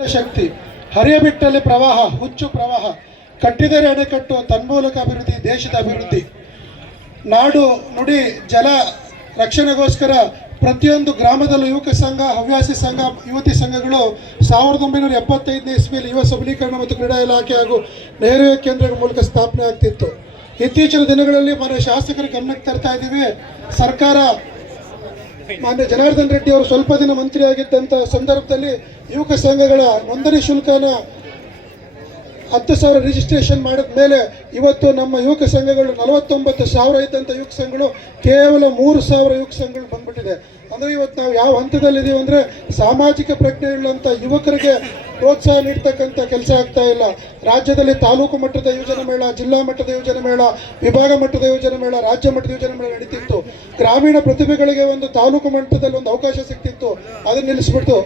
ಶಕ್ತಿ ಹರಿಯಬಿಟ್ಟಲ್ಲಿ ಪ್ರವಾಹ, ಹುಚ್ಚು ಪ್ರವಾಹ, ಕಟ್ಟಿದರೆ ಅಣೆಕಟ್ಟು ತನ್ಮೂಲಕ ಅಭಿವೃದ್ಧಿ, ದೇಶದ ಅಭಿವೃದ್ಧಿ. ನಾಡು, ನುಡಿ, ಜಲ ರಕ್ಷಣೆಗೋಸ್ಕರ ಪ್ರತಿಯೊಂದು ಗ್ರಾಮದಲ್ಲೂ ಯುವಕ ಸಂಘ, ಹವ್ಯಾಸಿ ಸಂಘ, ಯುವತಿ ಸಂಘಗಳು ಸಾವಿರದ ಒಂಬೈನೂರ ಎಪ್ಪತ್ತೈದನೇ ಇಸ್ವಿಯಲ್ಲಿ ಯುವ ಸಬಲೀಕರಣ ಮತ್ತು ಕ್ರೀಡಾ ಇಲಾಖೆ ಹಾಗೂ ನೆಹರು ಕೇಂದ್ರಗಳ ಮೂಲಕ ಸ್ಥಾಪನೆ ಆಗ್ತಿತ್ತು. ಇತ್ತೀಚಿನ ದಿನಗಳಲ್ಲಿ ಮನೆ ಶಾಸಕರ ಗಮನಕ್ಕೆ ತರ್ತಾ ಇದ್ದೀವಿ. ಸರ್ಕಾರ ಮಾನ್ಯ ಜನಾರ್ದನ್ ರೆಡ್ಡಿ ಅವರು ಸ್ವಲ್ಪ ದಿನ ಮಂತ್ರಿ ಆಗಿದ್ದಂಥ ಸಂದರ್ಭದಲ್ಲಿ ಯುವಕ ಸಂಘಗಳ ನೋಂದಣಿ ಶುಲ್ಕನ ಹತ್ತು ಸಾವಿರ ರಿಜಿಸ್ಟ್ರೇಷನ್ ಮಾಡಿದ ಮೇಲೆ ಇವತ್ತು ನಮ್ಮ ಯುವಕ ಸಂಘಗಳು ನಲವತ್ತೊಂಬತ್ತು ಸಾವಿರ ಇದ್ದಂಥ ಯುವಕ ಸಂಘಗಳು ಕೇವಲ ಮೂರು ಸಾವಿರ ಯುವಕ ಸಂಘಗಳು ಬಂದ್ಬಿಟ್ಟಿದೆ. ಅಂದರೆ ಇವತ್ತು ನಾವು ಯಾವ ಹಂತದಲ್ಲಿದ್ದೀವಿ ಅಂದರೆ ಸಾಮಾಜಿಕ ಪ್ರಜ್ಞೆಯುಳ್ಳಂಥ ಯುವಕರಿಗೆ ಪ್ರೋತ್ಸಾಹ ನೀಡ್ತಕ್ಕಂಥ ಕೆಲಸ ಆಗ್ತಾ ಇಲ್ಲ. ರಾಜ್ಯದಲ್ಲಿ ತಾಲೂಕು ಮಟ್ಟದ ಯೋಜನೆ ಮೇಳ, ಜಿಲ್ಲಾ ಮಟ್ಟದ ಯೋಜನೆ ಮೇಳ, ವಿಭಾಗ ಮಟ್ಟದ ಯೋಜನೆ ಮೇಳ, ರಾಜ್ಯ ಮಟ್ಟದ ಯೋಜನೆ ಮೇಳ ನಡೀತಿತ್ತು. ಗ್ರಾಮೀಣ ಪ್ರತಿಭೆಗಳಿಗೆ ಒಂದು ತಾಲೂಕು ಮಟ್ಟದಲ್ಲಿ ಒಂದು ಅವಕಾಶ ಸಿಗ್ತಿತ್ತು ಅದನ್ನ ನಿಲ್ಲಿಸ್ಬಿಡ್ತು.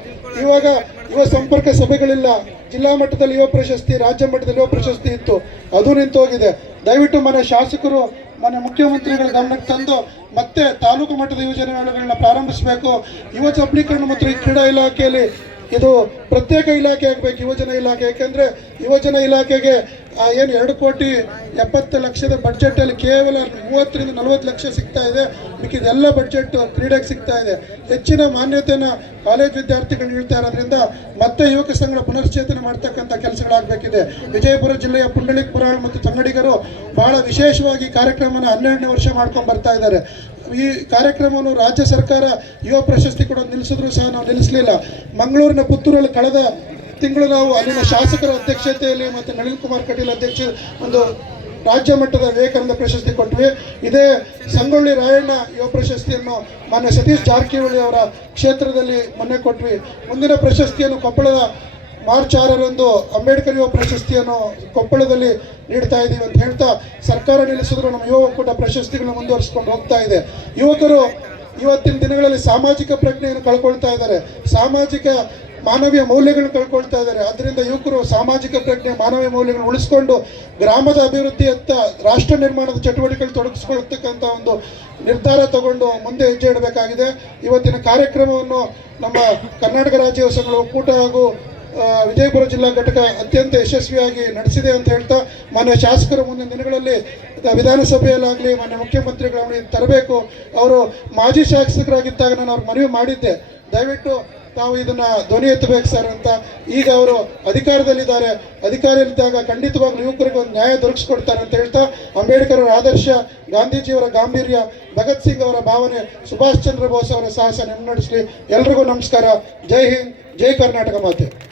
ಇವಾಗ ಯುವ ಸಂಪರ್ಕ ಸಭೆಗಳಿಲ್ಲ. ಜಿಲ್ಲಾ ಮಟ್ಟದಲ್ಲಿ ಯುವ ಪ್ರಶಸ್ತಿ, ರಾಜ್ಯ ಮಟ್ಟದಲ್ಲಿ ಯುವ ಪ್ರಶಸ್ತಿ ಇತ್ತು. ಅದು ನಿಂತೋಗಿದೆ. ದಯವಿಟ್ಟು ಮನೆ ಶಾಸಕರು, ಮನೆ ಮುಖ್ಯಮಂತ್ರಿಗಳ ಗಮನಕ್ಕೆ ತಂದು ಮತ್ತೆ ತಾಲೂಕು ಮಟ್ಟದ ಯೋಜನೆಗಳನ್ನ ಪ್ರಾರಂಭಿಸಬೇಕು. ಯುವ ಸಬಲೀಕರಣ ಮತ್ತು ಈ ಕ್ರೀಡಾ ಇಲಾಖೆಯಲ್ಲಿ ಇದು ಪ್ರತ್ಯೇಕ ಇಲಾಖೆ ಆಗಬೇಕು ಯುವಜನ ಇಲಾಖೆ ಯಾಕೆಂದರೆ ಯುವಜನ ಇಲಾಖೆಗೆ ಆ, ಏನು ಎರಡು ಕೋಟಿ ಎಪ್ಪತ್ತು ಲಕ್ಷದ ಬಡ್ಜೆಟಲ್ಲಿ ಕೇವಲ ಮೂವತ್ತರಿಂದ ನಲವತ್ತು ಲಕ್ಷ ಸಿಗ್ತಾ ಇದೆ. ಮಿಕ್ಕಿದೆಲ್ಲ ಬಡ್ಜೆಟ್ ಕ್ರೀಡೆಗೆ ಸಿಗ್ತಾ ಇದೆ. ಹೆಚ್ಚಿನ ಮಾನ್ಯತೆಯನ್ನು ಕಾಲೇಜ್ ವಿದ್ಯಾರ್ಥಿಗಳು ನೀಡ್ತಾ ಇರೋದ್ರಿಂದ ಮತ್ತೆ ಯುವಕ ಸಂಘಗಳ ಪುನಶ್ಚೇತನ ಮಾಡ್ತಕ್ಕಂಥ ಕೆಲಸಗಳಾಗಬೇಕಿದೆ. ವಿಜಯಪುರ ಜಿಲ್ಲೆಯ ಪುಂಡಳಿಕ್ ಪುರಾಳ್ ಮತ್ತು ತಂಗಡಿಗರು ಬಹಳ ವಿಶೇಷವಾಗಿ ಕಾರ್ಯಕ್ರಮನ ಹನ್ನೆರಡನೇ ವರ್ಷ ಮಾಡ್ಕೊಂಡು ಬರ್ತಾ ಇದ್ದಾರೆ. ಈ ಕಾರ್ಯಕ್ರಮವನ್ನು ರಾಜ್ಯ ಸರ್ಕಾರ ಯುವ ಪ್ರಶಸ್ತಿ ಕೂಡ ನಿಲ್ಲಿಸಿದ್ರು ಸಹ ನಾವು ನಿಲ್ಲಿಸಲಿಲ್ಲ. ಮಂಗಳೂರಿನ ಪುತ್ತೂರಲ್ಲಿ ಕಳೆದ ತಿಂಗಳು ನಾವು ಅಲ್ಲಿನ ಶಾಸಕರ ಅಧ್ಯಕ್ಷತೆಯಲ್ಲಿ ಮತ್ತು ನಳಿನ್ ಕುಮಾರ್ ಕಟೀಲ್ ಅಧ್ಯಕ್ಷ ಒಂದು ರಾಜ್ಯ ಮಟ್ಟದ ವಿವೇಕಾನಂದ ಪ್ರಶಸ್ತಿ ಕೊಟ್ವಿ. ಇದೇ ಸಂಗೊಳ್ಳಿ ರಾಯಣ್ಣ ಯುವ ಪ್ರಶಸ್ತಿಯನ್ನು ಮಾನ್ಯ ಸತೀಶ್ ಜಾರಕಿಹೊಳಿ ಅವರ ಕ್ಷೇತ್ರದಲ್ಲಿ ಮೊನ್ನೆ ಕೊಟ್ವಿ. ಮುಂದಿನ ಪ್ರಶಸ್ತಿಯನ್ನು ಕೊಪ್ಪಳದ ಮಾರ್ಚ್ ಆರರಂದು ಅಂಬೇಡ್ಕರ್ ಯುವ ಪ್ರಶಸ್ತಿಯನ್ನು ಕೊಪ್ಪಳದಲ್ಲಿ ನೀಡ್ತಾ ಇದ್ದೀವಿ ಅಂತ ಹೇಳ್ತಾ ಸರ್ಕಾರ ನಿಲ್ಲಿಸಿದ್ರು ನಮ್ಮ ಯುವ ಒಕ್ಕೂಟ ಪ್ರಶಸ್ತಿಗಳನ್ನು ಮುಂದುವರಿಸ್ಕೊಂಡು ಹೋಗ್ತಾ ಇದೆ. ಯುವಕರು ಇವತ್ತಿನ ದಿನಗಳಲ್ಲಿ ಸಾಮಾಜಿಕ ಪ್ರಜ್ಞೆಯನ್ನು ಕಳ್ಕೊಳ್ತಾ ಇದ್ದಾರೆ. ಸಾಮಾಜಿಕ ಮಾನವೀಯ ಮೌಲ್ಯಗಳನ್ನು ಕಳ್ಕೊಳ್ತಾ ಇದ್ದಾರೆ. ಅದರಿಂದ ಯುವಕರು ಸಾಮಾಜಿಕ ಪ್ರಜ್ಞೆ, ಮಾನವೀಯ ಮೌಲ್ಯಗಳನ್ನು ಉಳಿಸ್ಕೊಂಡು ಗ್ರಾಮದ ಅಭಿವೃದ್ಧಿಯತ್ತ ರಾಷ್ಟ್ರ ನಿರ್ಮಾಣದ ಚಟುವಟಿಕೆಗಳು ತೊಡಗಿಸ್ಕೊಳ್ತಕ್ಕಂಥ ಒಂದು ನಿರ್ಧಾರ ತಗೊಂಡು ಮುಂದೆ ಹೆಜ್ಜೆ ಇಡಬೇಕಾಗಿದೆ. ಇವತ್ತಿನ ಕಾರ್ಯಕ್ರಮವನ್ನು ನಮ್ಮ ಕರ್ನಾಟಕ ರಾಜ್ಯ ಯುವ ಸಂಘಗಳ ಒಕ್ಕೂಟ ಹಾಗೂ ವಿಜಯಪುರ ಜಿಲ್ಲಾ ಘಟಕ ಅತ್ಯಂತ ಯಶಸ್ವಿಯಾಗಿ ನಡೆಸಿದೆ ಅಂತ ಹೇಳ್ತಾ ಮಾನ್ಯ ಶಾಸಕರು ಮುಂದಿನ ದಿನಗಳಲ್ಲಿ ವಿಧಾನಸಭೆಯಲ್ಲಾಗಲಿ ಮಾನ್ಯ ಮುಖ್ಯಮಂತ್ರಿಗಳ ಅವರಿಗೆ ತರಬೇಕು. ಅವರು ಮಾಜಿ ಶಾಸಕರಾಗಿದ್ದಾಗ ನಾನು ಅವ್ರಿಗೆ ಮನವಿ ಮಾಡಿದ್ದೆ. ದಯವಿಟ್ಟು ತಾವು ಇದನ್ನ ಧ್ವನಿ ಎತ್ತಬೇಕು ಸರ್ ಅಂತ ಈಗ ಅವರು ಅಧಿಕಾರದಲ್ಲಿದ್ದಾರೆ. ಅಧಿಕಾರದಲ್ಲಿದ್ದಾಗ ಖಂಡಿತವಾಗ್ಲೂ ಯುವಕರಿಗೆ ಒಂದು ನ್ಯಾಯ ದೊರಕಿಸ್ಕೊಡ್ತಾರೆ ಅಂತ ಹೇಳ್ತಾ ಅಂಬೇಡ್ಕರ್ ಅವರ ಆದರ್ಶ, ಗಾಂಧೀಜಿಯವರ ಗಾಂಭೀರ್ಯ, ಭಗತ್ ಸಿಂಗ್ ಅವರ ಭಾವನೆ, ಸುಭಾಷ್ ಚಂದ್ರ ಬೋಸ್ ಅವರ ಸಾಹಸ ಮುನ್ನಡೆಸಲಿ ಎಲ್ರಿಗೂ ನಮಸ್ಕಾರ. ಜೈ ಹಿಂದ್, ಜೈ ಕರ್ನಾಟಕ ಮಾತೆ.